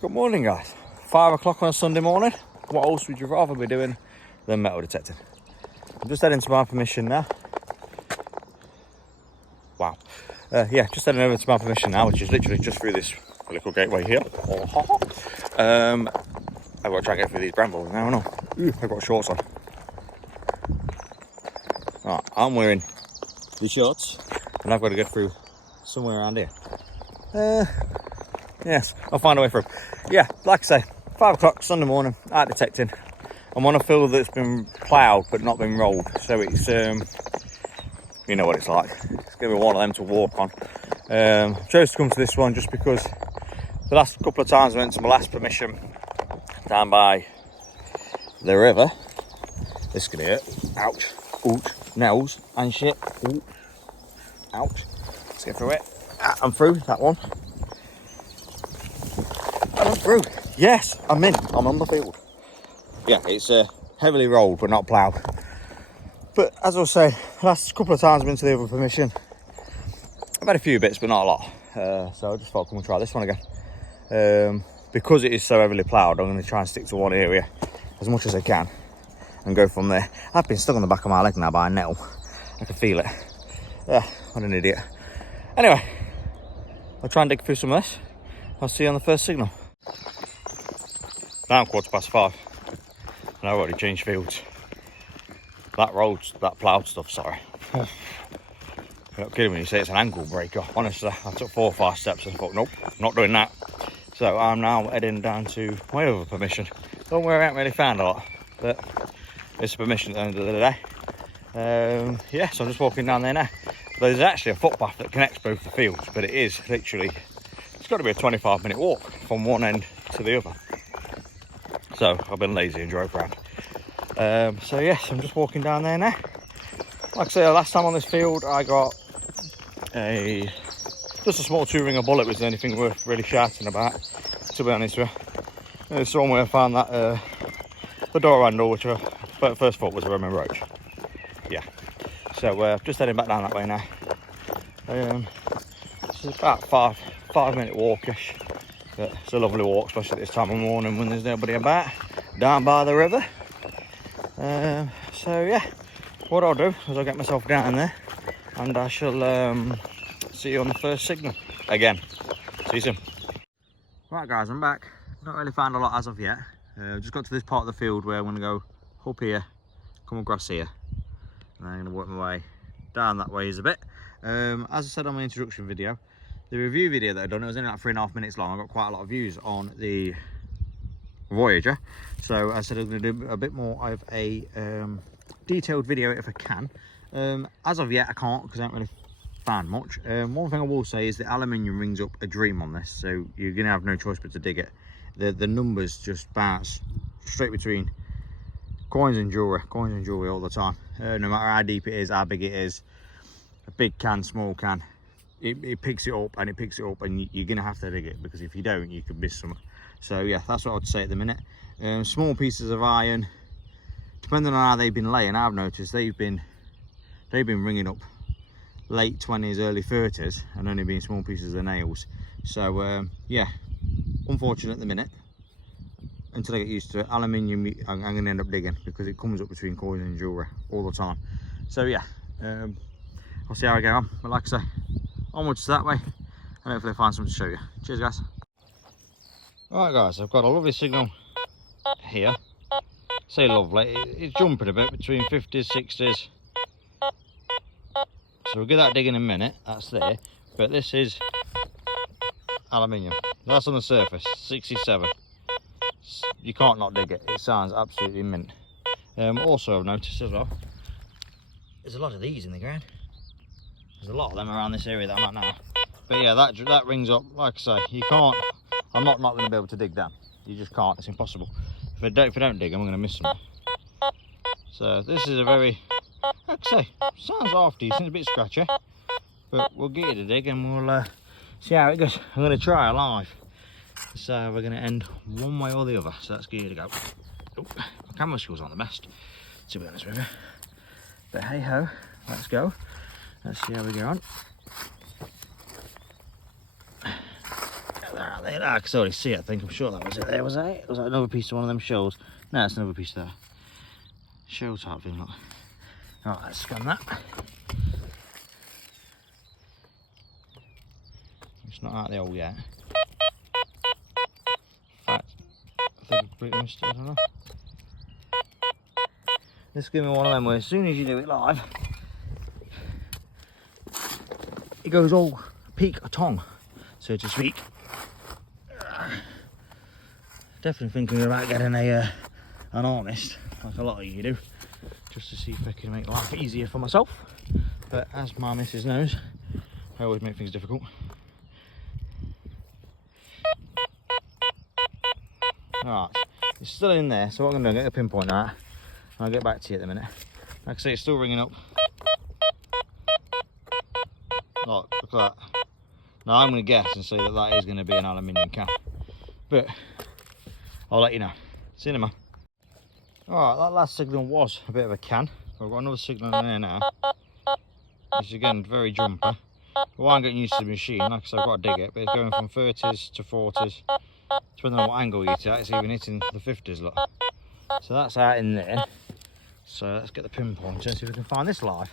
Good morning, guys. 5 o'clock on a Sunday morning. What else would you rather be doing than metal detecting? I'm just heading to my permission now. Wow. Just heading over to my permission now, which is literally just through this little gateway here. I've got to try and get through these brambles now, no? I've got shorts on. Right, I'm wearing the shorts and I've got to get through somewhere around here. Yes, I'll find a way through. Yeah, like I say, 5 o'clock Sunday morning, out detecting. I'm on a field that's been ploughed but not been rolled, so it's you know what it's like. It's gonna be one of them to walk on. Chose to come to this one just because the last couple of times I went to my last permission down by the river. This could hurt. Ouch, ouch, nails and shit. Ooh. Ouch. Let's get through it. I'm through that one. I'm through. Yes, I'm in. I'm on the field. Yeah, it's heavily rolled but not ploughed. But as I was saying, last couple of times I've been to the other permission. I've had a few bits but not a lot. So I just thought I'd come and try this one again. Because it is so heavily ploughed, I'm going to try and stick to one area as much as I can and go from there. I've been stuck on the back of my leg now by a nettle. I can feel it. Yeah, what an idiot. Anyway, I'll try and dig through some of this. I'll see you on the first signal. Now 5:15 and I've already changed fields. That ploughed stuff, sorry. You're not kidding when you say it's an ankle breaker. Honestly, I took 4 or 5 steps and thought, nope, not doing that. So I'm now heading down to my other permission. Don't worry, I haven't really found a lot, but it's a permission at the end of the day. So I'm just walking down there now. There's actually a footpath that connects both the fields, but it is literally, it's got to be a 25-minute walk from one end to the other. So I've been lazy and drove around. So yes, I'm just walking down there now. Like I say, last time on this field I got just a small 2-ringer bullet was the only thing worth really shouting about, to be honest with you. It's the one where I found that the door handle, which I first thought was a Roman roach. Yeah. So just heading back down that way now. It's about 5-minute walkish. But it's a lovely walk, especially at this time of morning when there's nobody about down by the river. So yeah, what I'll do is I'll get myself down there and I shall see you on the first signal again. See you soon. Right guys, I'm back. Not really found a lot as of yet. Just got to this part of the field where I'm going to go up here, come across here, and I'm going to work my way down that way a bit. As I said on my introduction video, the review video that I've done, it was only like 3.5 minutes long. I got quite a lot of views on the Voyager, so I said I'm going to do a bit more of a detailed video if I can. As of yet I can't because I haven't really found much. One thing I will say is the aluminium rings up a dream on this, so you're going to have no choice but to dig it. The numbers just bounce straight between coins and jewellery all the time. No matter how deep it is, how big it is, a big can, small can, it picks it up and you're gonna have to dig it, because if you don't you could miss some. So yeah, that's what I'd say at the minute. Small pieces of iron, depending on how they've been laying, I've noticed they've been ringing up late 20s, early 30s, and only being small pieces of nails. So yeah, unfortunate at the minute. Until I get used to it, aluminium I'm going to end up digging, because it comes up between coins and jewellery all the time. So yeah, I'll see how I go on. But like I say, onwards that way, and hopefully find something to show you. Cheers guys. Alright guys, I've got a lovely signal here. Say lovely, it's jumping a bit between 50s, 60s. So we'll get that digging in a minute, that's there. But this is aluminium. That's on the surface, 67. You can't not dig it, it sounds absolutely mint. Also I've noticed as well, there's a lot of these in the ground. There's a lot of them around this area that I'm at now. But yeah, that rings up, like I say, you can't, I'm not going to be able to dig down. You just can't, it's impossible. If I don't dig, I'm going to miss them. So this is a very, like I say, sounds half decent, a bit scratchy. But we'll get it to dig and we'll see how it goes. I'm going to try a live. So we're going to end one way or the other. So let's give it a go. Oh, my camera skills aren't the best, to be honest with you. But hey ho, let's go. Let's see how we go on. Get there that there? I can already see it, I think. I'm sure that was it there, was it? Was that another piece of one of them shells? No, it's another piece there. Shell type thing, look. Alright, let's scan that. It's not out the hole yet. In fact, I think I've pretty much, I don't know. This is going to be one of them where as soon as you do it live, it goes all peak or tongue, so to speak. Definitely thinking about getting an harness, like a lot of you do, just to see if I can make life easier for myself. But as my missus knows, I always make things difficult. Alright, it's still in there, so what I'm going to do, get the pinpoint out. I'll get back to you at the minute. Like I say, it's still ringing up. Look at that. Now I'm going to guess and say that that is going to be an aluminium can. But I'll let you know. See you in a minute. Alright, that last signal was a bit of a can. But I've got another signal in there now. It's again very jumpy. Well, I'm getting used to the machine, like I said, I've got to dig it. But it's going from 30s to 40s. Depending on what angle you hit at, it's even hitting the 50s, look. So that's out in there. So let's get the pinpoint and see if we can find this live.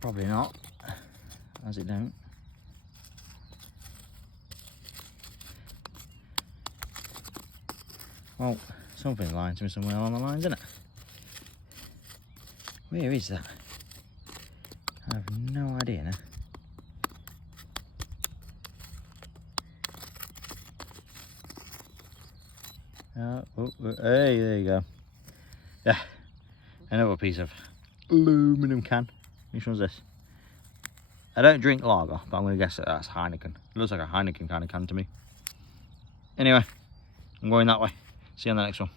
Probably not, as it don't. Well, something's lying to me somewhere along the lines, isn't it? Where is that? I have no idea now. Hey, there you go. Yeah, another piece of aluminum can. Which one's this? I don't drink lager, but I'm going to guess that that's Heineken. It looks like a Heineken kind of can to me. Anyway, I'm going that way. See you on the next one.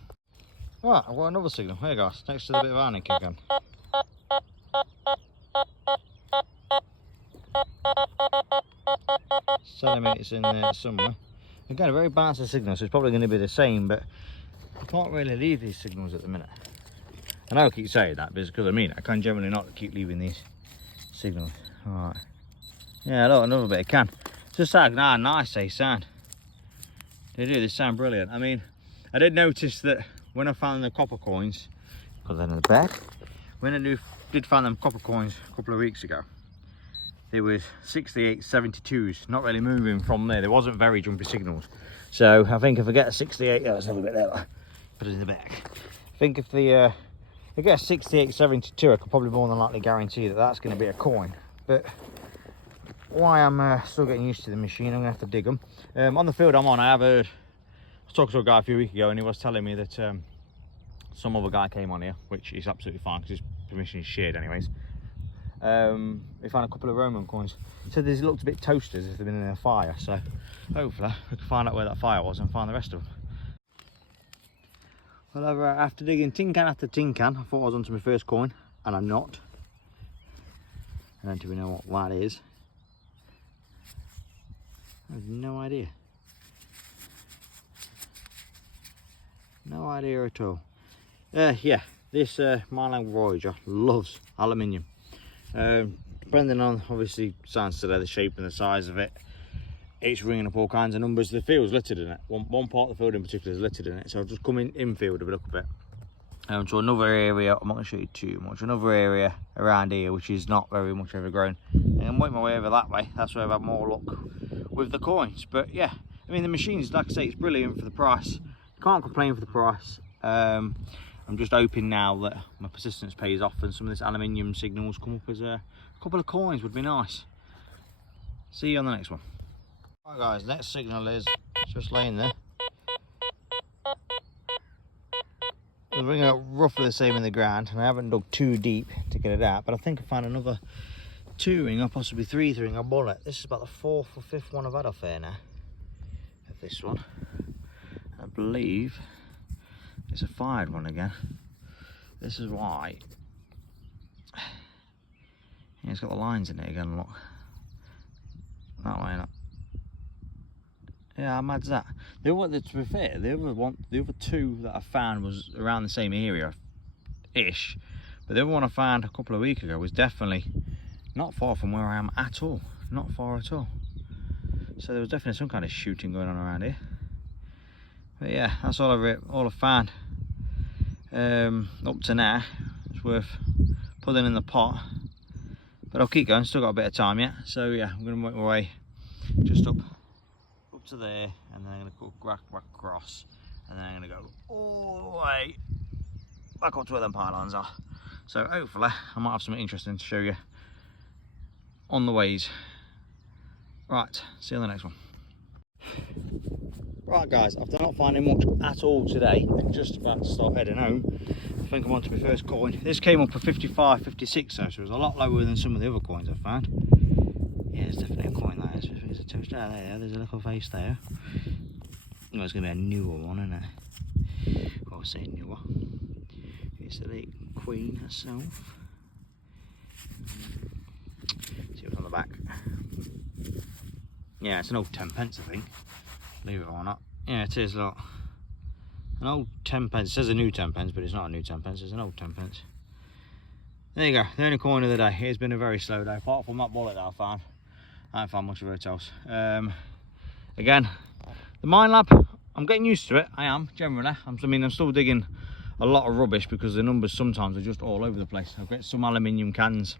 Right, I've got another signal. Here you go, next to the bit of Heineken can. It's telling me it's in there somewhere. Again, a very bouncy signal, so it's probably going to be the same, but I can't really leave these signals at the minute. I know I keep saying that, but it's because I mean it. I can generally not keep leaving these signals. Alright. Yeah, look, another bit of can. Just like, nice they sound. They do, they sound brilliant. I mean, I did notice that when I found the copper coins, put that in the bag, when I did find them copper coins a couple of weeks ago, there was 68, 72s, not really moving from there. There wasn't very jumpy signals. So I think if I get a 68, yeah, there's a little bit there, put it in the bag. I think if I get a 68, 72, I could probably more than likely guarantee that that's going to be a coin. But why I'm still getting used to the machine, I'm going to have to dig them. On the field I'm on, I have heard, I was talking to a guy a few weeks ago and he was telling me that some other guy came on here, which is absolutely fine because his permission is shared anyways. They found a couple of Roman coins. So these looked a bit toasted as if they've been in a fire. So hopefully we can find out where that fire was and find the rest of them. Well, after digging tin can after tin can, I thought I was onto my first coin, and I'm not. I don't even know what that is. I have no idea. No idea at all. Yeah, this Minelab Voyager loves aluminium. Depending on, obviously, sounds today, the shape and the size of it, it's ringing up all kinds of numbers. The field's littered in it. One part of the field in particular is littered in it. So I'll just come infield a little bit. To another area, I'm not going to show you too much, another area around here which is not very much overgrown. And I'm working my way over that way. That's where I've had more luck with the coins. But yeah, I mean the machine's, like I say, it's brilliant for the price. Can't complain for the price. I'm just hoping now that my persistence pays off and some of this aluminium signals come up as a couple of coins would be nice. See you on the next one. Right guys, next signal is just laying there. It's ringing out roughly the same in the ground, and I haven't dug too deep to get it out, but I think I found another 2 ring or possibly 3 ring on bullet. This is about the 4th or 5th one I've had off here now. Of this one. I believe it's a fired one again. This is why. Yeah, it's got the lines in it again, look. That way, not. Yeah, how mad's that? To be fair, the other 2 that I found was around the same area-ish. But the other one I found a couple of weeks ago was definitely not far from where I am at all. Not far at all. So there was definitely some kind of shooting going on around here. But yeah, that's all I've found up to now. It's worth putting in the pot. But I'll keep going, still got a bit of time yet. So yeah, I'm going to make my way just up to there, and then I'm going to go back across, and then I'm going to go all the way back up to where them pylons are. So hopefully I might have something interesting to show you on the ways. Right, see you on the next one. Right guys, after not finding much at all today, and just about to start heading home, I think I'm on to my first coin. This came up at 55, 56 though, so it was a lot lower than some of the other coins I've found. Yeah, it's definitely a coin that is. There's a toast out there, there's a little face there. Oh, it's going to be a newer one, isn't it? I was saying newer. It's the late Queen herself. See what's on the back. Yeah, it's an old 10 pence, I think. Believe it or not. Yeah, it is, look. An old 10 pence. It says a new 10 pence, but it's not a new 10 pence, it's an old 10 pence. There you go, the only coin of the day. It's been a very slow day, apart from that bullet that I found. I haven't found much of it else. Again, the Minelab, I'm getting used to it. I am, generally. I'm still digging a lot of rubbish because the numbers sometimes are just all over the place. I've got some aluminium cans.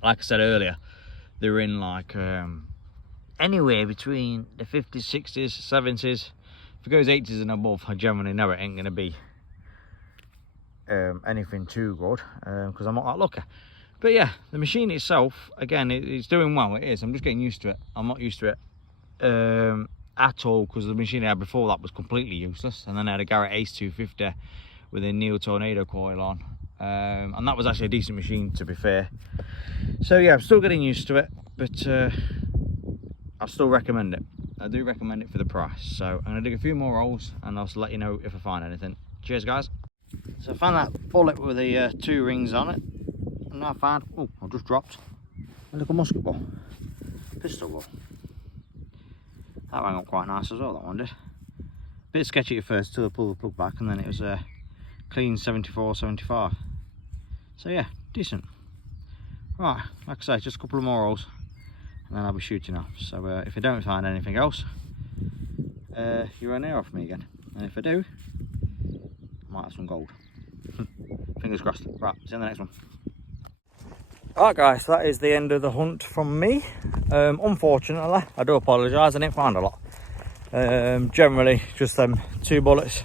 Like I said earlier, they're in like anywhere between the 50s, 60s, 70s. If it goes 80s and above, I generally know it ain't going to be anything too good because I'm not that lucky. But yeah, the machine itself, again, it's doing well. It is. I'm just getting used to it. I'm not used to it at all because the machine I had before that was completely useless. And then I had a Garrett Ace 250 with a Neil Tornado coil on, and that was actually a decent machine, to be fair. So yeah, I'm still getting used to it, but I still recommend it. I do recommend it for the price. So I'm going to dig a few more holes and I'll let you know if I find anything. Cheers guys. So I found that bullet with the 2 rings on it, and I found, oh, I just dropped a little musket ball, pistol ball. That rang up quite nice as well, that one did. Bit sketchy at first till I pulled the plug back, and then it was a clean 74, 75. So yeah, decent. Right, like I say, just a couple of more holes and then I'll be shooting off. So if I don't find anything else, you're an air off me again. And if I do, I might have some gold. Fingers crossed. Right, see you on the next one. Alright guys, so that is the end of the hunt from me. Unfortunately, I do apologise, I didn't find a lot. Generally, just them 2 bullets.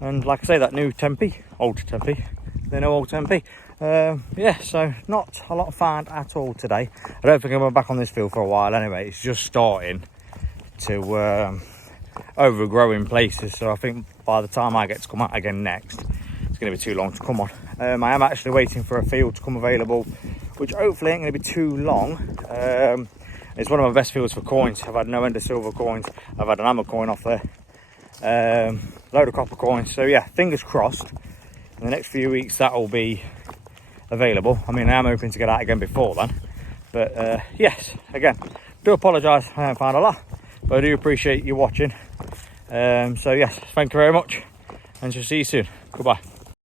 And like I say, that new Tempe, old Tempe, they know old Tempe. Yeah, so not a lot found at all today. I don't think I'm going back on this field for a while anyway. It's just starting to overgrow in places. So I think by the time I get to come out again next, it's going to be too long to come on. I am actually waiting for a field to come available, which hopefully ain't going to be too long. It's one of my best fields for coins. I've had no end of silver coins. I've had an hammer coin off there. Load of copper coins. So yeah, fingers crossed. In the next few weeks that will be available. I mean, I am hoping to get out again before then. But yes, again, do apologise I haven't found a lot, but I do appreciate you watching. So yes, thank you very much, and shall see you soon. Goodbye.